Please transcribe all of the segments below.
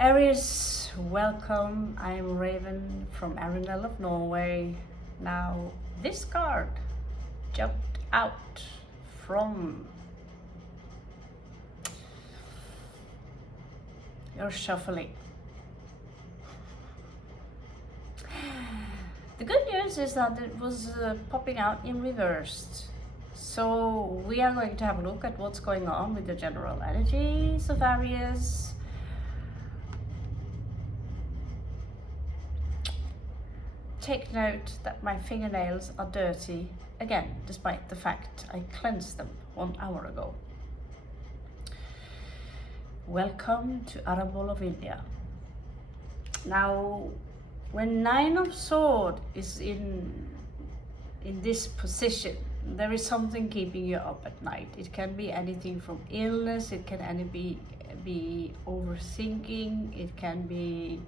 Aries, welcome. I'm Raven from Arendal of Norway. Now, this card jumped out from your shuffling. The good news is that it was popping out in reversed. So we are going to have a look at what's going on with the general energies of Aries. Take note that my fingernails are dirty again, despite the fact I cleansed them 1 hour ago. Welcome to Arabol of India. Now, when Nine of Swords is in this position, there is something keeping you up at night. It can be anything from illness, it can be overthinking, it can be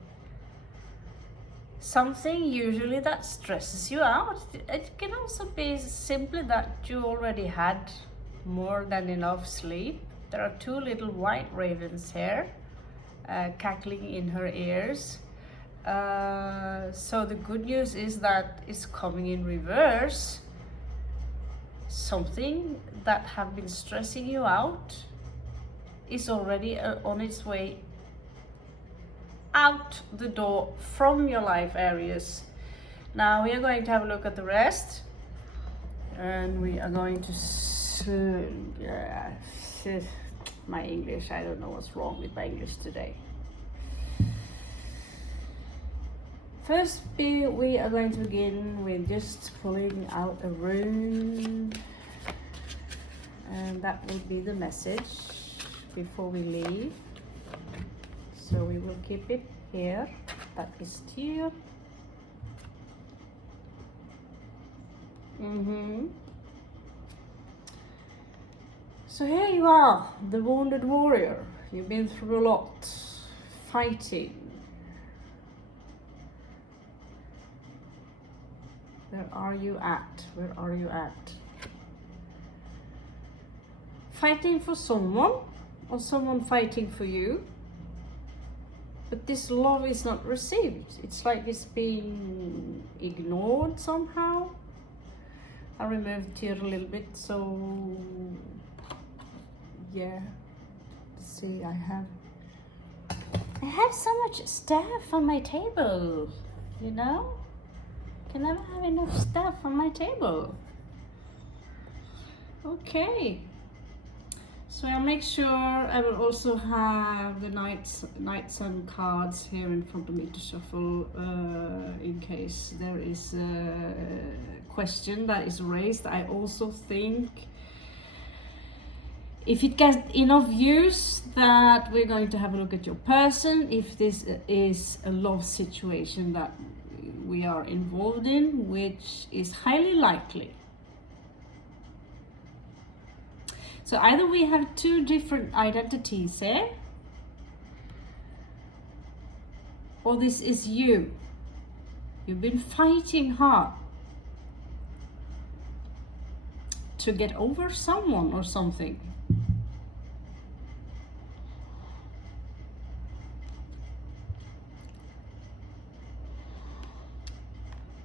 something usually that stresses you out. It can also be simply that you already had more than enough sleep. There are 2 little white ravens here cackling in her ears. So the good news is that it's coming in reverse. Something that have been stressing you out is already on its way out the door from your life, Aries. Now we are going to have a look at the rest, and we are going to my English, I don't know what's wrong with my English today. First, we are going to begin with just pulling out a rune, and that will be the message before we leave. So we will keep it here. That is Tyr. So here you are, the wounded warrior. You've been through a lot, fighting. Where are you at? Where are you at? Fighting for someone, or someone fighting for you. But this love is not received. It's like it's being ignored somehow. I removed here a little bit, so yeah. Let's see, I have so much stuff on my table, you know? Can never have enough stuff on my table. Okay. So I'll make sure I will also have the Night Sun cards here in front of me to shuffle in case there is a question that is raised. I also think if it gets enough views that we're going to have a look at your person, if this is a love situation that we are involved in, which is highly likely. So either we have 2 different identities here, or this is you. You've been fighting hard to get over someone or something.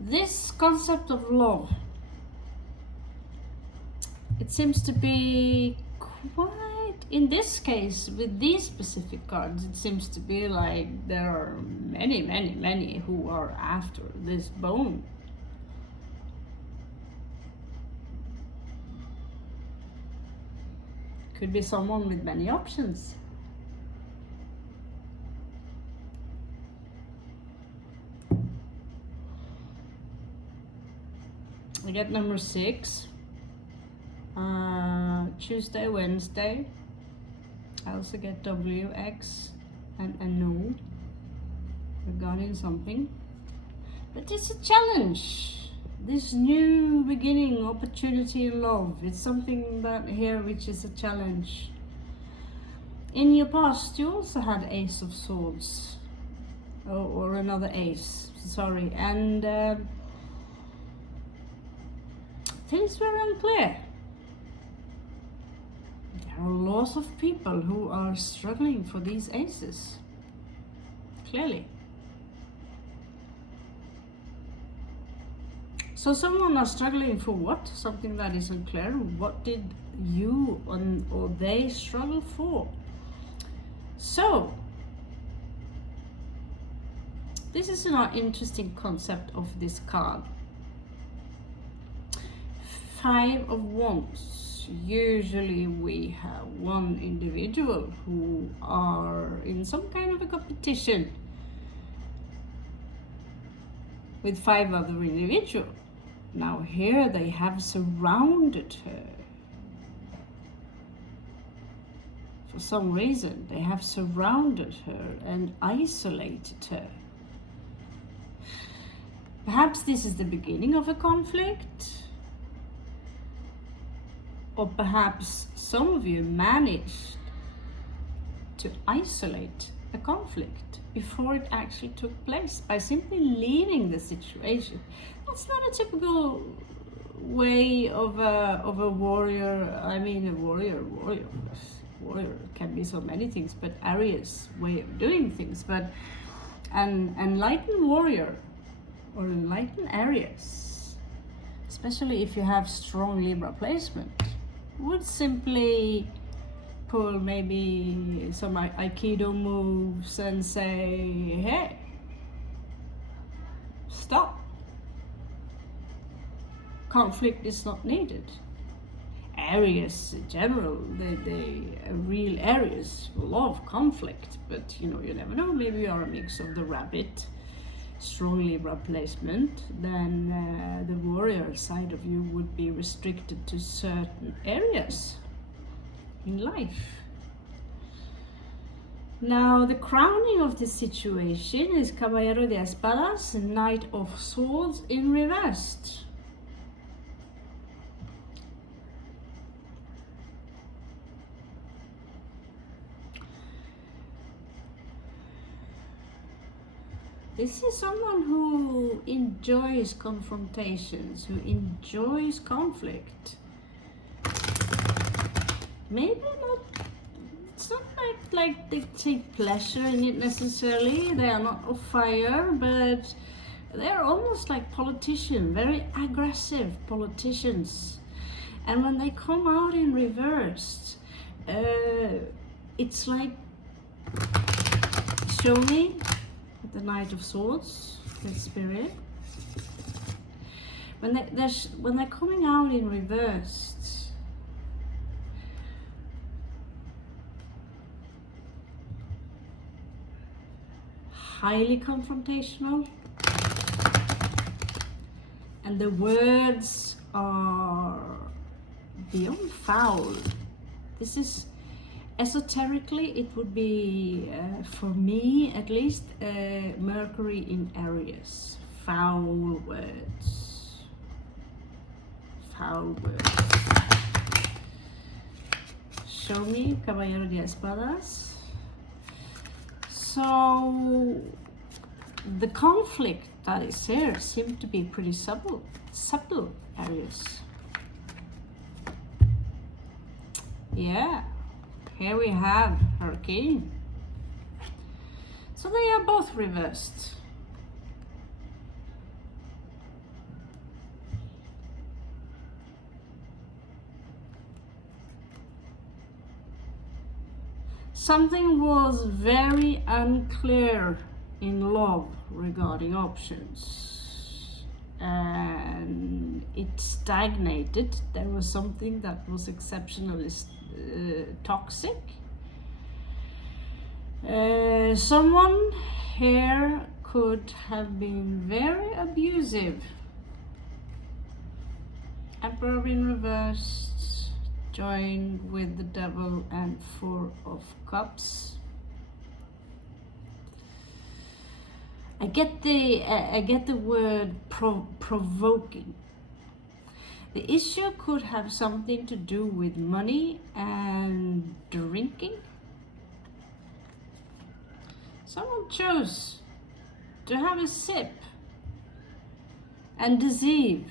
This concept of love, it seems to be quite, in this case, with these specific cards, it seems to be like there are many who are after this bone. Could be someone with many options. We get number 6. Tuesday, Wednesday. I also get WX and no regarding something. But it's a challenge. This new beginning, opportunity in love. It's something that here which is a challenge. In your past, you also had Ace of Swords. Or another ace, sorry. And things were unclear. There are lots of people who are struggling for these aces. clearly. So someone are struggling for what? Something that isn't clear. What did you or they struggle for? So this is an interesting concept of this card. 5 of Wands. Usually we have one individual who are in some kind of a competition with 5 other individuals. Now here they have surrounded her. For some reason they have surrounded her and isolated her. Perhaps this is the beginning of a conflict. Or perhaps some of you managed to isolate a conflict before it actually took place by simply leaving the situation. That's not a typical way of a warrior. I mean, a warrior can be so many things, but Aries way of doing things. But an enlightened warrior or enlightened Aries, especially if you have strong Libra placement, would simply pull maybe some Aikido moves and say, hey, stop. Conflict is not needed. Aries in general, they real Aries love conflict, but you never know. Maybe you are a mix of the rabbit, strong Libra placement, then the warrior side of you would be restricted to certain areas in life. Now the crowning of the situation is Caballero de Espadas, Knight of Swords in reversed. This is someone who enjoys confrontations, who enjoys conflict. Maybe not, it's not like they take pleasure in it necessarily. They are not of fire, but they're almost like politicians, very aggressive politicians. And when they come out in reversed, it's like, show me the Knight of Swords, the spirit. When they're coming out in reversed, highly confrontational, and the words are beyond foul. This is esoterically, it would be, for me at least, Mercury in Aries. Foul words. Foul words. Show me Caballero de Espadas. So the conflict that is here seems to be pretty subtle, Aries. Yeah. Here we have her king. So they are both reversed. Something was very unclear in love regarding options. And it stagnated. There was something that was exceptionally toxic. Someone here could have been very abusive. Emperor in reversed, joined with the Devil and 4 of Cups. I get the word provoking. The issue could have something to do with money and drinking. Someone chose to have a sip and deceive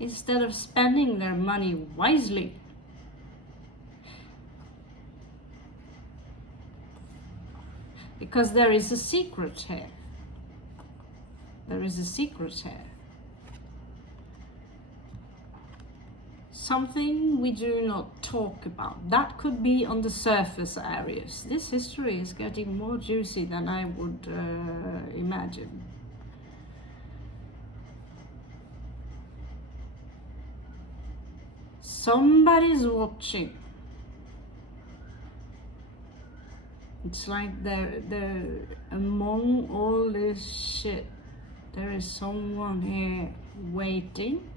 instead of spending their money wisely. Because there is a secret here. There is a secret here. Something we do not talk about. That could be on the surface, Aries. This history is getting more juicy than I would imagine. Somebody's watching. It's like they're among all this shit. There is someone here waiting.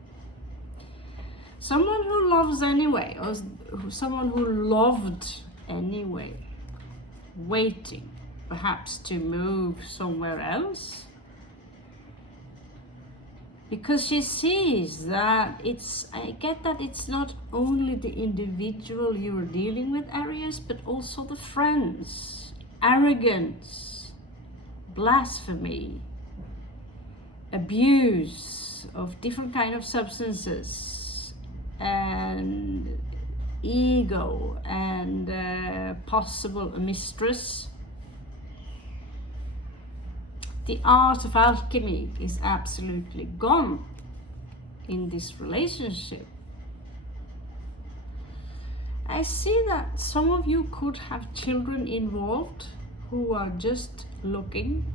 Someone who loves anyway, or someone who loved anyway. Waiting, perhaps to move somewhere else. Because she sees that I get that it's not only the individual you're dealing with, Aries, but also the friends. Arrogance, blasphemy, abuse of different kind of substances, and ego, and possible mistress. The art of alchemy is absolutely gone in this relationship. I see that some of you could have children involved who are just looking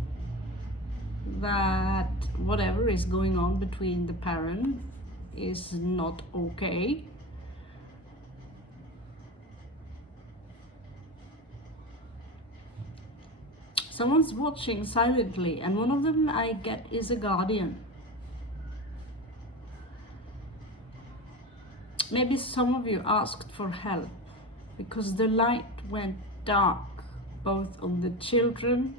that whatever is going on between the parent is not okay. Someone's watching silently, and one of them I get is a guardian. Maybe some of you asked for help because the light went dark, both on the children.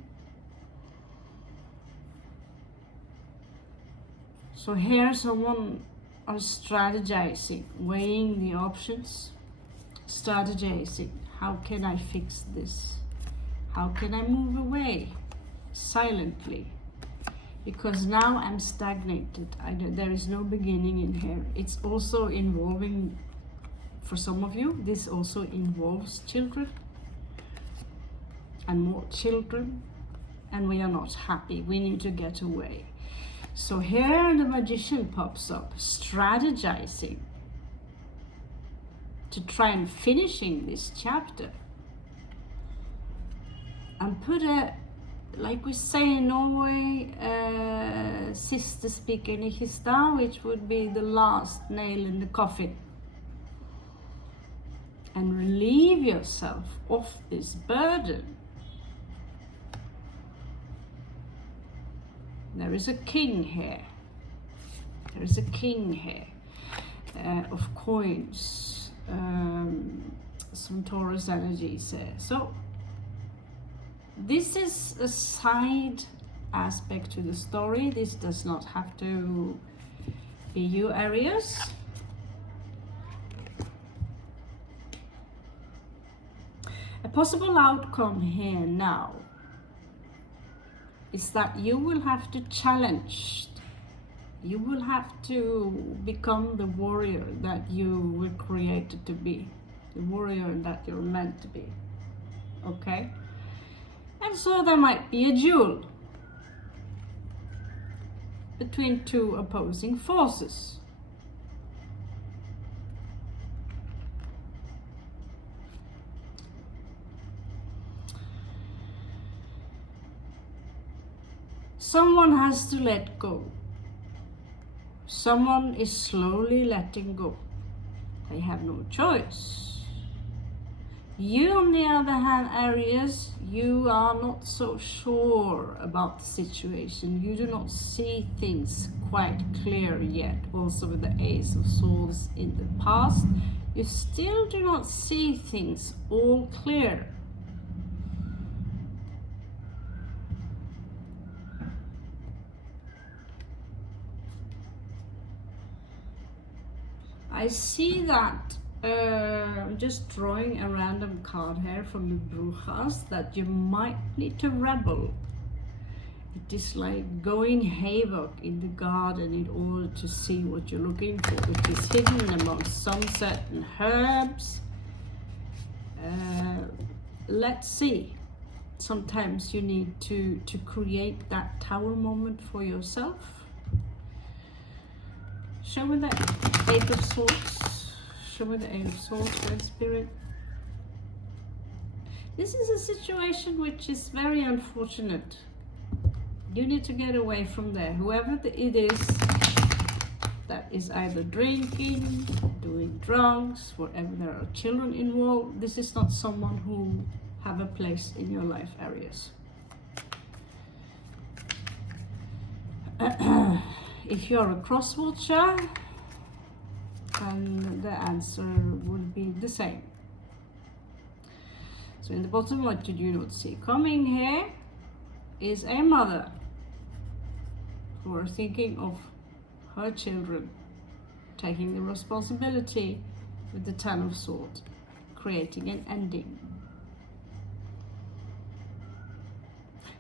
So here someone are strategizing, weighing the options, strategizing. How can I fix this? How can I move away silently? Because now I'm stagnated. There is no beginning in here. It's also involving, for some of you, this also involves children and more children, and we are not happy. We need to get away. So here the magician pops up, strategizing to try and finishing this chapter. And put a, like we say in Norway, siste spiker i kista, which would be the last nail in the coffin. And relieve yourself of this burden. There is a king here. There is a king here of coins, some Taurus energies here. So this is a side aspect to the story. This does not have to be you, Aries. A possible outcome here now is that you will have to challenge. You will have to become the warrior that you were created to be. The warrior that you're meant to be. Okay? And so there might be a duel between two opposing forces. Someone has to let go. Someone is slowly letting go. They have no choice. You, on the other hand, Aries, you are not so sure about the situation. You do not see things quite clear yet. Also with the Ace of Swords in the past, you still do not see things all clear. I see that I'm just drawing a random card here from the Brujas that you might need to rebel. It is like going havoc in the garden in order to see what you're looking for, which is hidden among some certain herbs. Let's see. sometimes you need to create that tower moment for yourself. Show me the Eight of Swords. Show me the Eight of Swords, Great Spirit. This is a situation which is very unfortunate. You need to get away from there. Whoever it is that is either drinking, doing drugs, wherever there are children involved, this is not someone who have a place in your life, Aries. If you're a cross watcher, then the answer would be the same. So in the bottom, what did you not see coming here is a mother who are thinking of her children, taking the responsibility with the Ten of Swords, creating an ending.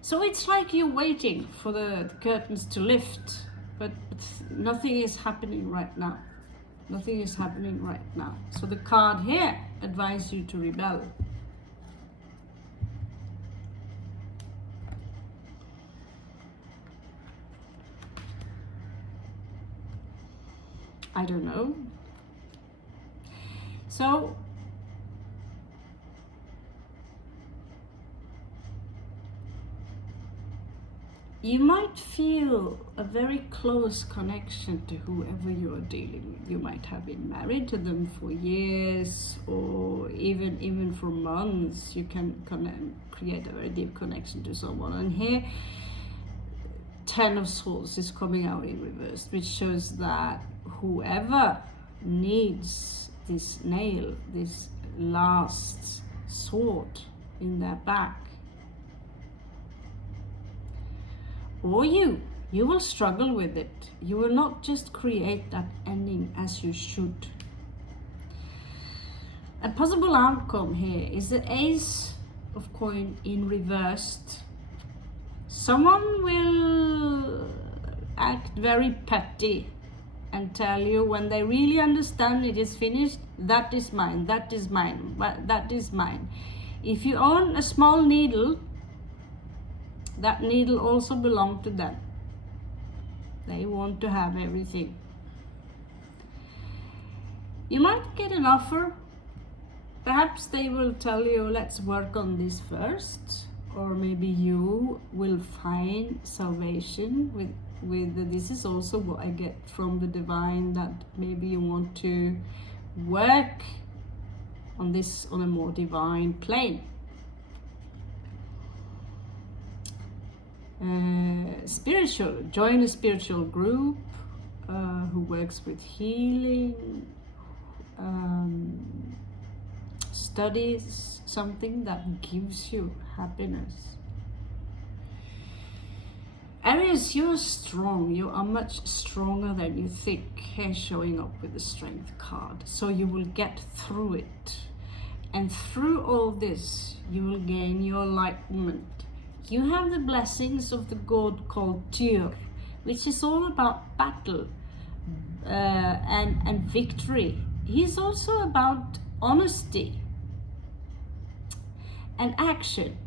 So it's like you're waiting for the curtains to lift, but nothing is happening right now. Nothing is happening right now. So the card here advises you to rebel. I don't know. So you might feel a very close connection to whoever you are dealing with. You might have been married to them for years, or even for months. You can create a very deep connection to someone. And here, Ten of Swords is coming out in reverse, which shows that whoever needs this nail, this last sword in their back, or you will struggle with it. You will not just create that ending as you should. A possible outcome here is the Ace of Coin in reversed. Someone will act very petty and tell you, when they really understand it is finished, that is mine, that is mine, that is mine. If you own a small needle, that needle also belongs to them. They want to have everything. You might get an offer. Perhaps they will tell you, let's work on this first. Or maybe you will find salvation with this is also what I get from the divine, that maybe you want to work on this on a more divine plane. Spiritual, join a spiritual group who works with healing, studies something that gives you happiness. Aries, you're strong. You are much stronger than you think. Here, showing up with the Strength card. So you will get through it. And through all this, you will gain your enlightenment. You have the blessings of the god called Tyr, which is all about battle and victory. He's also about honesty and action.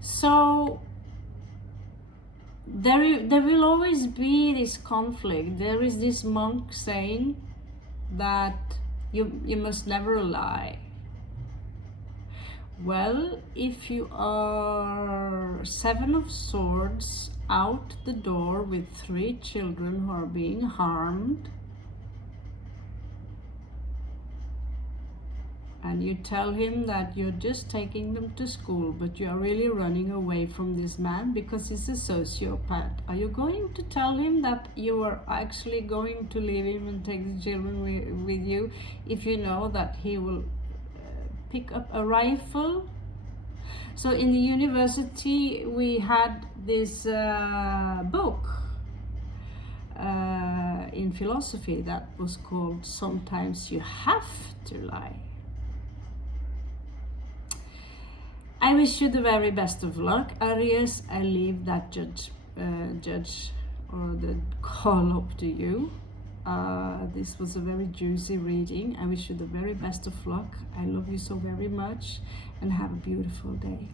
So there will always be this conflict. There is this monk saying that you must never lie. Well, if you are Seven of Swords out the door with 3 children who are being harmed, and you tell him that you're just taking them to school, but you are really running away from this man because he's a sociopath, are you going to tell him that you are actually going to leave him and take the children with you if you know that he will pick up a rifle? So in the university we had this book in philosophy that was called Sometimes You Have to Lie. I wish you the very best of luck, Aries. I leave that judge or the call up to you. This was a very juicy reading. I wish you the very best of luck. I love you so very much, and have a beautiful day.